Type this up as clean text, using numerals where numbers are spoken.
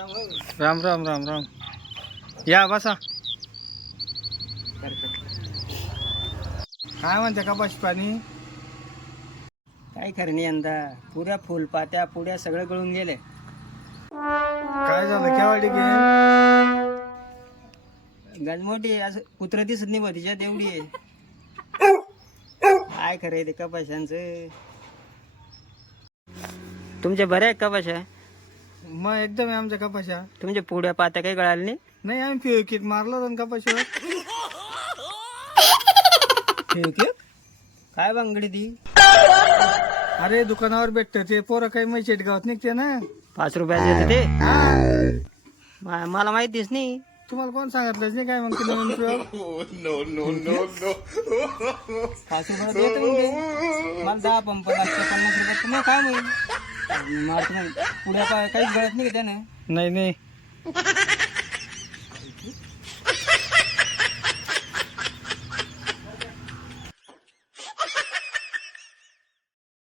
राम राम राम राम. या बसा. काय म्हणते कपाशी पाणी? काय खरं नाही यंदा पुऱ्या फुलपात्या पुड्या सगळं गळून गेले. काय झालं केवाडी गे? गजमोठी असं कुत्र दिसत नाही बा तिच्यात एवढी आहे. काय खरं ते कपाशांचं. तुमच्या बऱ्या आहे कपाशा? मग एकदम आहे आमच्या कपाशा. तुमच्या पुड्या पात्या काही गळाल्या नाही? नाही आम्ही फिव किट मारलं होतं ना कपाशीवर. काय बांगडी ती? अरे दुकानावर भेटतं ते पोरं काही मैशेट गावात निघते ना. 5 रुपयाचे होते ते. मला माहितीच नाही. तुम्हाला कोण सांगितलंच नाही काय मग ते नवीन प्रयोग? 5 रुपये देतो म्हणजे मला 10 पंप लागते 50 रुपये तुम्हाला काय माहिती. पुड्या काहीच गळत नाही का त्यानं? नाही नाही